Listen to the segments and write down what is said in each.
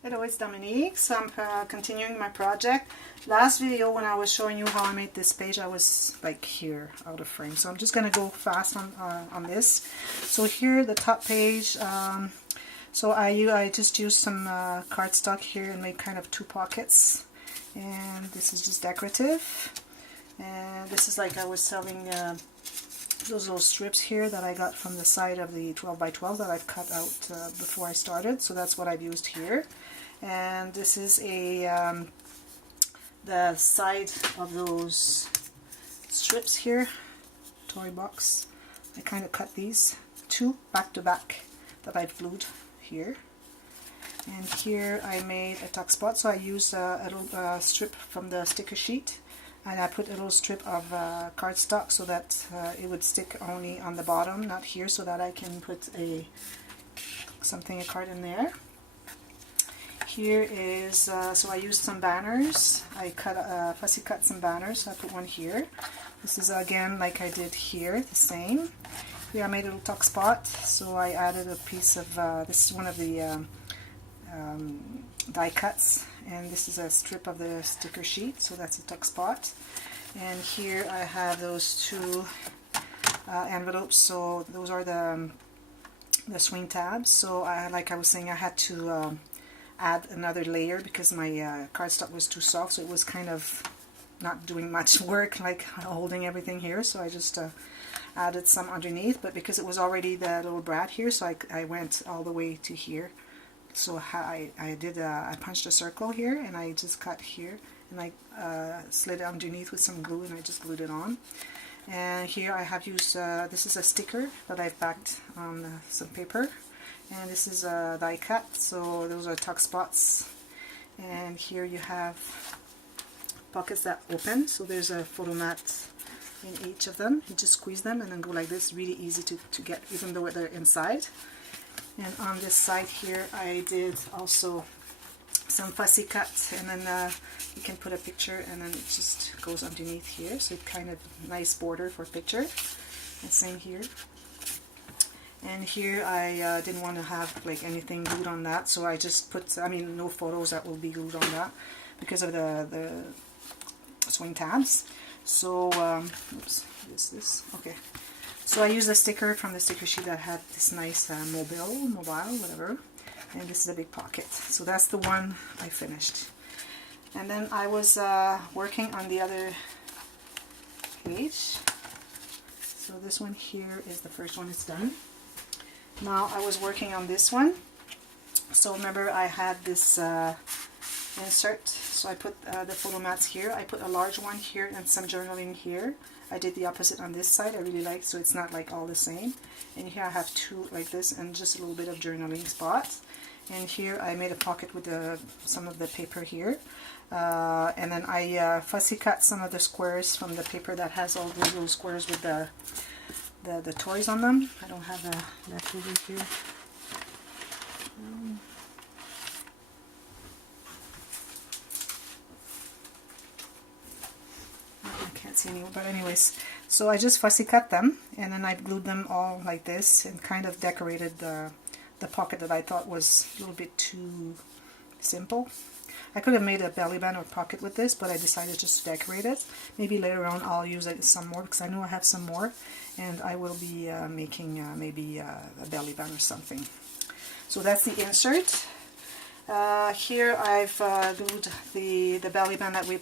Hello, it's Dominique. So I'm continuing my project. Last video when I was showing you how I made this page, I was like here out of frame. So I'm just going to go fast on this. So here the top page, so I just used some cardstock here and made kind of two pockets. And this is just decorative. And this is like I was selling those little strips here that I got from the side of the 12 by 12 that I've cut out before I started. So that's what I've used here. And this is a the side of those strips here, toy box. I kind of cut these two back to back that I've glued here. And here I made a tuck spot, so I used a little strip from the sticker sheet, and I put a little strip of cardstock so that it would stick only on the bottom, not here, so that I can put a card in there. Here is, so I used some banners. I fussy cut some banners, so I put one here. This is again like I did here, the same. Here I made a little tuck spot, so I added a piece of, this is one of the die cuts, and this is a strip of the sticker sheet, so that's a tuck spot. And here I have those two envelopes, so those are the swing tabs. So like I was saying, I had to add another layer because my cardstock was too soft, so it was kind of not doing much work, like holding everything here. So I just added some underneath, but because it was already the little brad here, so I went all the way to here. So I punched a circle here, and I just cut here, and I slid it underneath with some glue, and I just glued it on. And here I have used, this is a sticker that I've backed on some paper, and this is a die cut, so those are tuck spots. And here you have pockets that open, so there's a photo mat in each of them. You just squeeze them and then go like this, really easy to get, even though they're inside. And on this side here I did also some fussy cut, and then you can put a picture and then it just goes underneath here, so it kind of nice border for picture. And same here. And here I didn't want to have like anything glued on that, so I just put, no photos that will be glued on that because of the swing tabs. So oops, what is this? Okay. So I used a sticker from the sticker sheet that had this nice mobile, whatever, and this is a big pocket. So that's the one I finished. And then I was working on the other page. So this one here is the first one, it's done. Now I was working on this one. So remember I had this insert, so I put the photo mats here. I put a large one here and some journaling here. I did the opposite on this side. I really like, so it's not like all the same. And here I have two like this and just a little bit of journaling spots. And here I made a pocket with some of the paper here. And then I fussy cut some of the squares from the paper that has all those little squares with the toys on them. I don't have a leftover here. Can't see anymore, but anyways, so I just fussy cut them, and then I glued them all like this and kind of decorated the pocket that I thought was a little bit too simple. I could have made a belly band or pocket with this, but I decided just to decorate it. Maybe later on I'll use some more, because I know I have some more, and I will be making maybe a belly band or something. So that's the insert. Here I've glued the belly band that we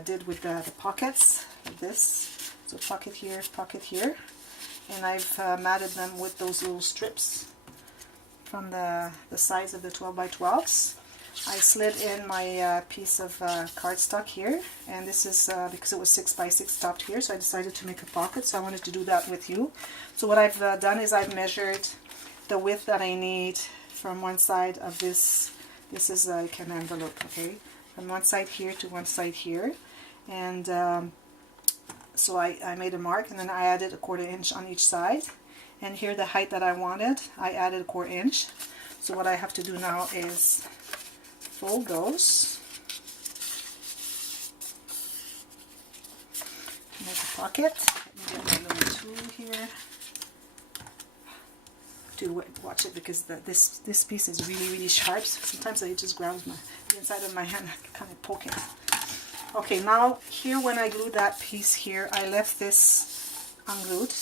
did with the pockets, like this. So pocket here, and I've matted them with those little strips from the sides of the 12 by 12s. I slid in my piece of cardstock here, and this is because it was 6 by 6 stopped here, so I decided to make a pocket, so I wanted to do that with you. So what I've done is I've measured the width that I need from one side of this. This is like an envelope, okay? From one side here to one side here. And so I made a mark, and then I added a 1/4 inch on each side. And here the height that I wanted, I added 1/4 inch. So what I have to do now is fold those. Make a pocket. Let me get my little tool here to watch it because this piece is really sharp. Sometimes I just grab the inside of my hand and kind of poke it. Okay, now here when I glued that piece here, I left this unglued.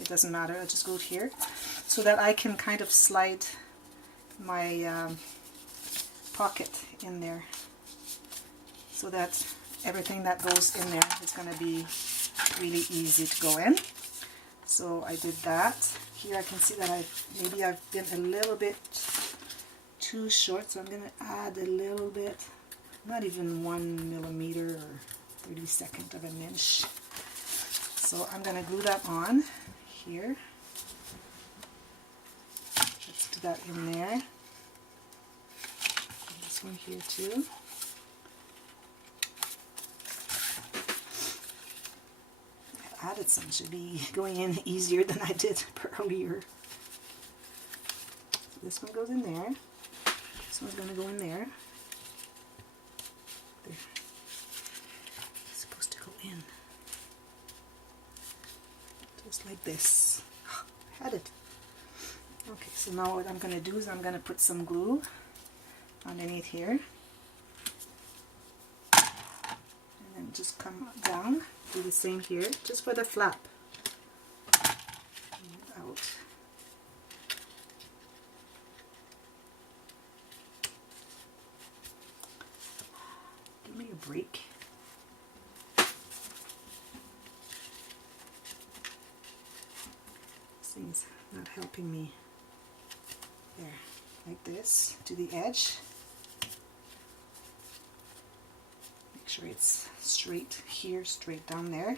It doesn't matter, I just glued here so that I can kind of slide my pocket in there so that everything that goes in there is going to be really easy to go in. So I did that. Here I can see that maybe I've been a little bit too short, so I'm going to add a little bit, not even 1 millimeter or 32nd of an inch. So I'm going to glue that on here. Let's do that in there. And this one here too. I added some, should be going in easier than I did earlier. So this one goes in there. This one's going to go in there. There. It's supposed to go in. Just like this. I had it. Okay, so now what I'm going to do is I'm going to put some glue underneath here. And then just come down. Do the same here, just for the flap. Out. Give me a break. This thing's not helping me. There, like this, to the edge. Make sure it's straight here, straight down there.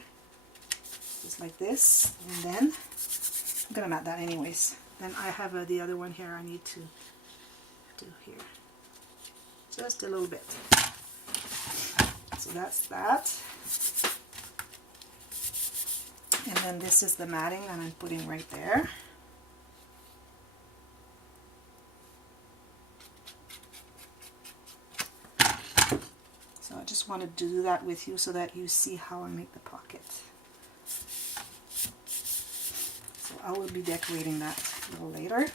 Just like this. And then, I'm going to mat that anyways. Then I have the other one here I need to do here. Just a little bit. So that's that. And then this is the matting that I'm putting right there. So I just wanted to do that with you so that you see how I make the pocket. So I will be decorating that a little later.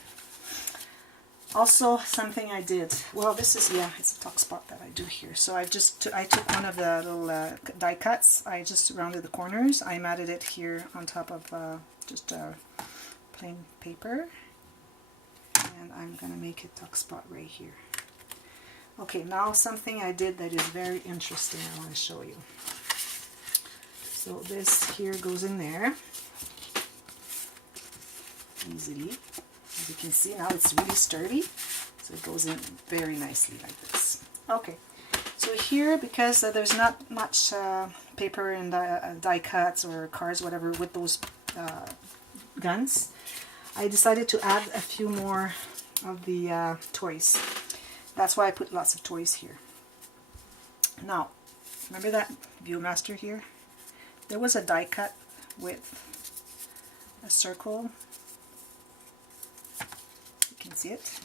Also, something I did, well, this is, yeah, it's a tuck spot that I do here. So I took one of the little die cuts, I just rounded the corners, I matted it here on top of just plain paper, and I'm going to make a tuck spot right here. Okay, now something I did that is very interesting I want to show you. So this here goes in there, easily. As you can see now it's really sturdy, so it goes in very nicely like this. Okay, so here, because there's not much paper and die cuts or cards, whatever, with those guns, I decided to add a few more of the toys. That's why I put lots of toys here. Now, remember that Viewmaster here? There was a die cut with a circle. You can see it,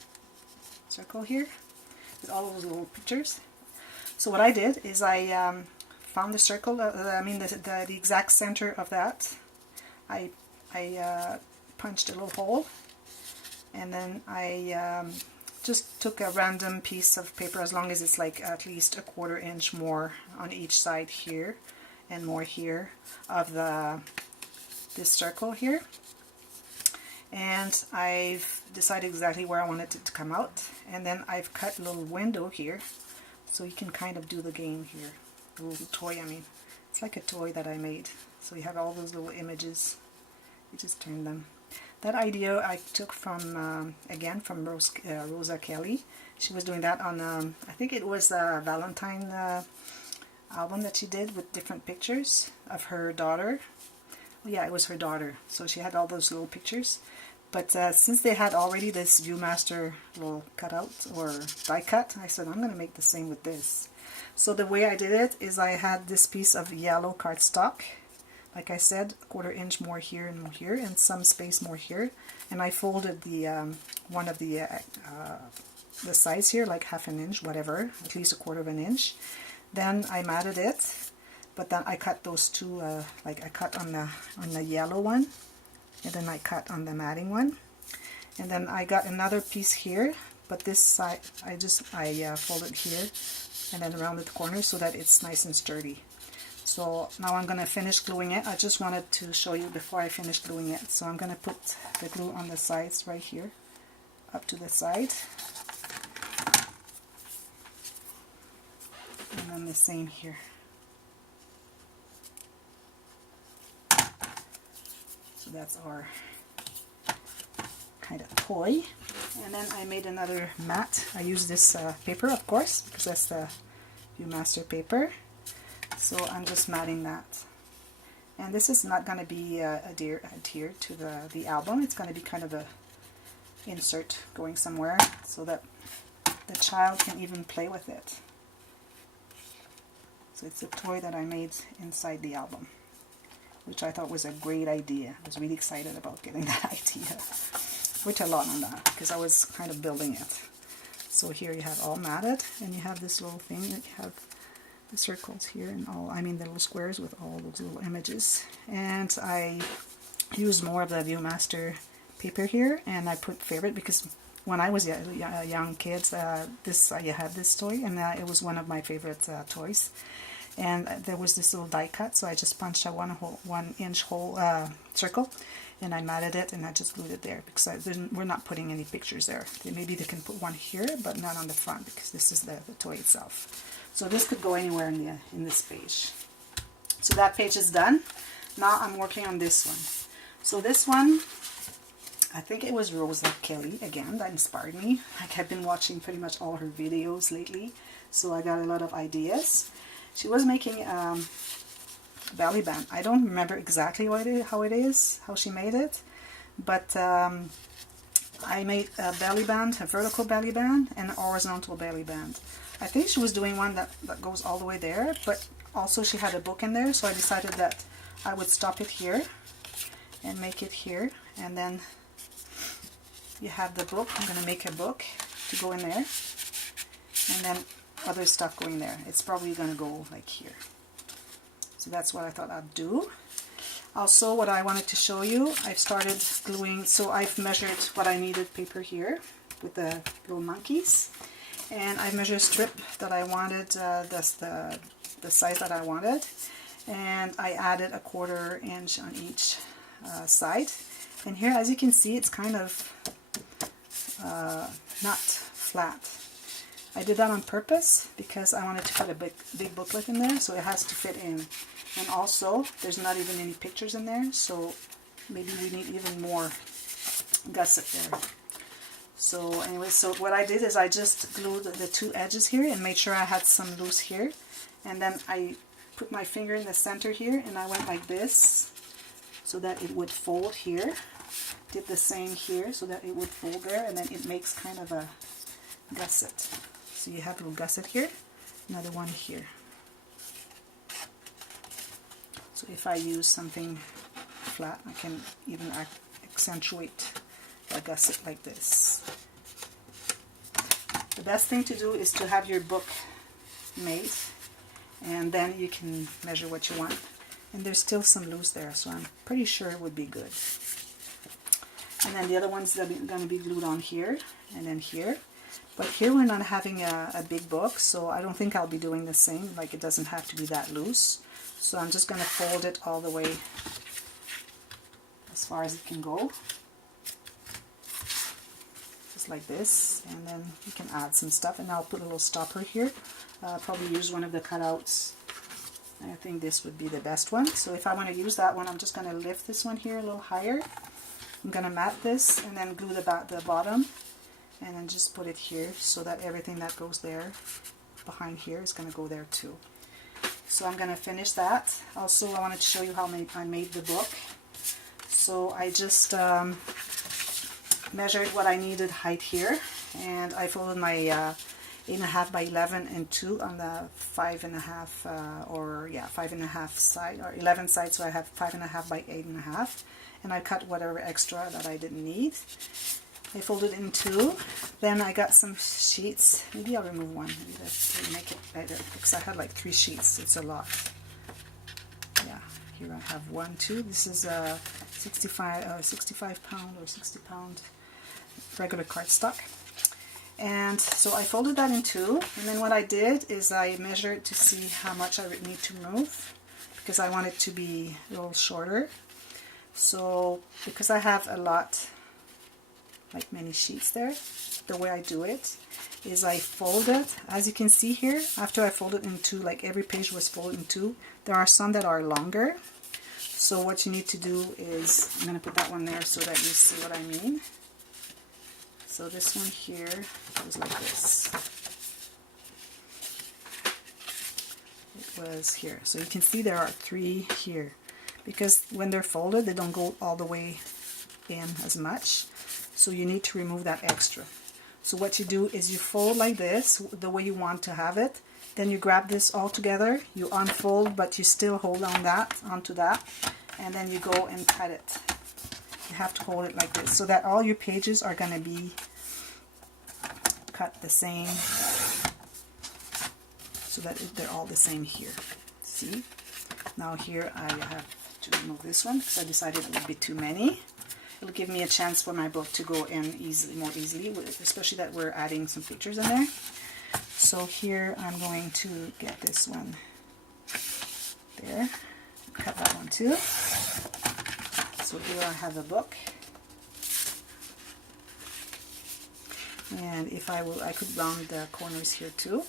circle here with all those little pictures. So what I did is I found the circle, the exact center of that. I punched a little hole, and then I just took a random piece of paper, as long as it's like at least 1/4 inch more on each side here and more here of this circle here. And I've decided exactly where I wanted it to come out, and then I've cut a little window here so you can kind of do the game here. A little toy, I mean. It's like a toy that I made. So you have all those little images. You just turn them. That idea I took from, again, from Rosa Kelly. She was doing that on, I think it was a Valentine album that she did with different pictures of her daughter. Yeah, it was her daughter. So she had all those little pictures. But since they had already this Viewmaster little cutout or die cut, I said I'm going to make the same with this. So the way I did it is I had this piece of yellow cardstock. Like I said, 1/4 inch more here and more here, and some space more here. And I folded the one of the sides here, like 1/2 inch, whatever, at least 1/4 inch. Then I matted it. But then I cut those two, like I cut on the yellow one, and then I cut on the matting one. And then I got another piece here, but this side I folded here and then around the corner so that it's nice and sturdy. So now I'm going to finish gluing it. I just wanted to show you before I finish gluing it. So I'm going to put the glue on the sides right here, up to the side. And then the same here. So that's our kind of toy. And then I made another mat. I use this paper, of course, because that's the Viewmaster paper. So I'm just matting that. And this is not going to be adhered to the album. It's going to be kind of a insert going somewhere so that the child can even play with it. So it's a toy that I made inside the album, which I thought was a great idea. I was really excited about getting that idea. Worked a lot on that because I was kind of building it. So here you have all matted, and you have this little thing that you have the circles here and all, I mean the little squares with all those little images. And I used more of the Viewmaster paper here, and I put favorite because when I was a young kid, I had this toy, and it was one of my favorite toys. And there was this little die cut, so I just punched a 1 inch hole circle, and I matted it, and I just glued it there because we're not putting any pictures there. Maybe they can put one here, but not on the front because this is the toy itself. So this could go anywhere in this page. So that page is done. Now I'm working on this one. So this one, I think it was Rosa Kelly again that inspired me. Like, I've been watching pretty much all her videos lately, so I got a lot of ideas. She was making a belly band. I don't remember exactly how she made it, but I made a belly band, a vertical belly band, and a horizontal belly band. I think she was doing one that goes all the way there, but also she had a book in there, so I decided that I would stop it here and make it here, and then you have the book. I'm going to make a book to go in there, and then other stuff going there. It's probably going to go like here. So that's what I thought I'd do. Also, what I wanted to show you, I've started gluing, so I've measured what I needed paper here with the little monkeys, and I measured a strip that I wanted, that's the size that I wanted, and I added a 1/4 inch on each side. And here, as you can see, it's kind of not flat. I did that on purpose because I wanted to put a big booklet in there, so it has to fit in. And also, there's not even any pictures in there, so maybe we need even more gusset there. So anyway, so what I did is I just glued the 2 edges here and made sure I had some loose here. And then I put my finger in the center here, and I went like this so that it would fold here. Did the same here so that it would fold there, and then it makes kind of a gusset. So you have a little gusset here, another one here. So if I use something flat, I can even accentuate a gusset like this. The best thing to do is to have your book made, and then you can measure what you want. And there's still some loose there, so I'm pretty sure it would be good. And then the other ones that are going to be glued on here, and then here. But here we're not having a big book, so I don't think I'll be doing the same. Like, it doesn't have to be that loose. So I'm just going to fold it all the way as far as it can go. Just like this. And then you can add some stuff. And I'll put a little stopper here. Probably use one of the cutouts. I think this would be the best one. So if I want to use that one, I'm just going to lift this one here a little higher. I'm going to mat this and then glue the bottom. And then just put it here so that everything that goes there behind here is going to go there too. So I'm going to finish that. Also, I wanted to show you how I made the book. So I just measured what I needed height here, and I folded my 8.5 by 11 and 2 on the 5.5 5.5 side, or 11 side, so I have 5.5 by 8.5, and I cut whatever extra that I didn't need. I folded in 2. Then I got some sheets. Maybe I'll remove one. Maybe that'll make it better because I had like 3 sheets. It's a lot. Yeah, here I have 1, 2. This is a 65 pound or 60 pound regular cardstock. And so I folded that in two, and then what I did is I measured to see how much I would need to remove, because I want it to be a little shorter. So because I have a lot, like many sheets there, the way I do it is I fold it. As you can see here, after I fold it in two, like every page was folded in two, there are some that are longer. So what you need to do is, I'm going to put that one there so that you see what I mean. So this one here goes like this. It was here. So you can see there are three here, because when they're folded they don't go all the way in as much. So you need to remove that extra. So what you do is you fold like this, the way you want to have it. Then you grab this all together, you unfold, but you still hold on onto that, and then you go and cut it. You have to hold it like this so that all your pages are going to be cut the same, so that they're all the same here. See? Now here I have to remove this one because I decided it would be too many. It'll give me a chance for my book to go in more easily, especially that we're adding some pictures in there. So here I'm going to get this one there, cut that one too. So here I have a book, and if I will, I could round the corners here too.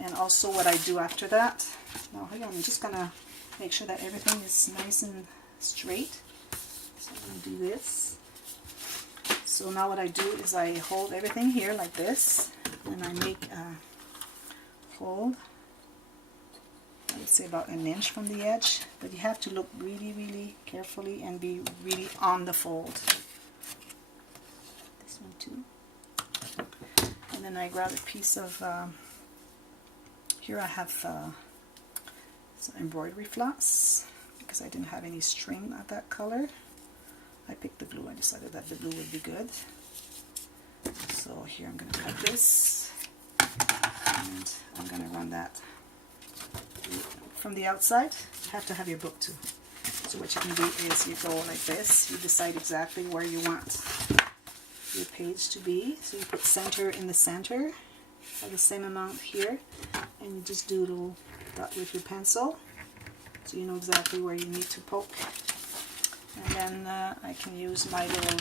And also what I do after that, now hang on, I'm just gonna make sure that everything is nice and straight. So I'm gonna do this. So now what I do is I hold everything here like this, and I make a fold, I would say about an inch from the edge, but you have to look really, really carefully and be really on the fold. This one too. And then I grab a piece of, here I have some embroidery floss, because I didn't have any string of that color. I picked the blue. I decided that the blue would be good. So here I'm going to cut this, and I'm going to run that from the outside. You have to have your book too. So what you can do is you go like this. You decide exactly where you want your page to be. So you put center in the center, have the same amount here, and you just do a little dot with your pencil, so you know exactly where you need to poke. And then I can use my little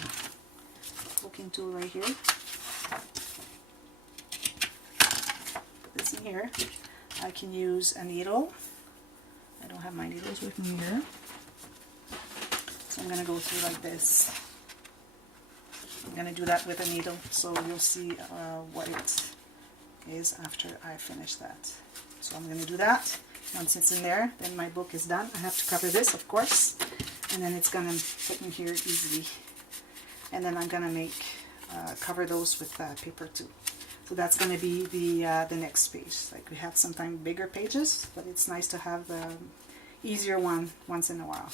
poking tool right here. Put this in here. I can use a needle. I don't have my needles with me here. So I'm going to go through like this. I'm going to do that with a needle, so you'll see what it is after I finish that. So I'm going to do that. Once it's in there, then my book is done. I have to cover this, of course, and then it's going to fit in here easily. And then I'm going to make cover those with paper too. So that's going to be the next page. Like, we have sometimes bigger pages, but it's nice to have the easier one once in a while.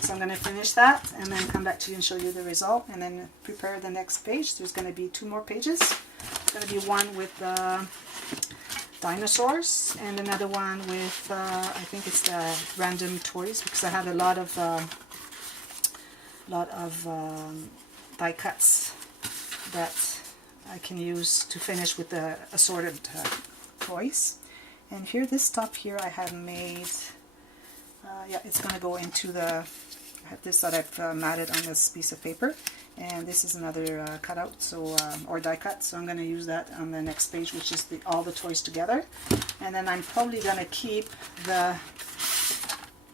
So I'm going to finish that and then come back to you and show you the result, and then prepare the next page. There's going to be 2 more pages. It's going to be one with dinosaurs and another one with I think it's the random toys, because I have a lot of die cuts that I can use to finish with the assorted toys. And here, this top here I have made, yeah, it's going to go into the, I have this that I've matted on this piece of paper, and this is another cutout, so or die cut, so I'm going to use that on the next page, which is all the toys together. And then I'm probably going to keep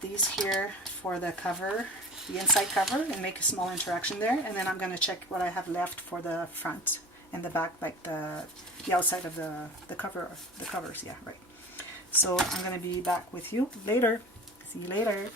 these here for the cover, the inside cover, and make a small interaction there. And then I'm going to check what I have left for the front and the back, like the outside of the covers. Yeah, right. So I'm going to be back with you later. See you later.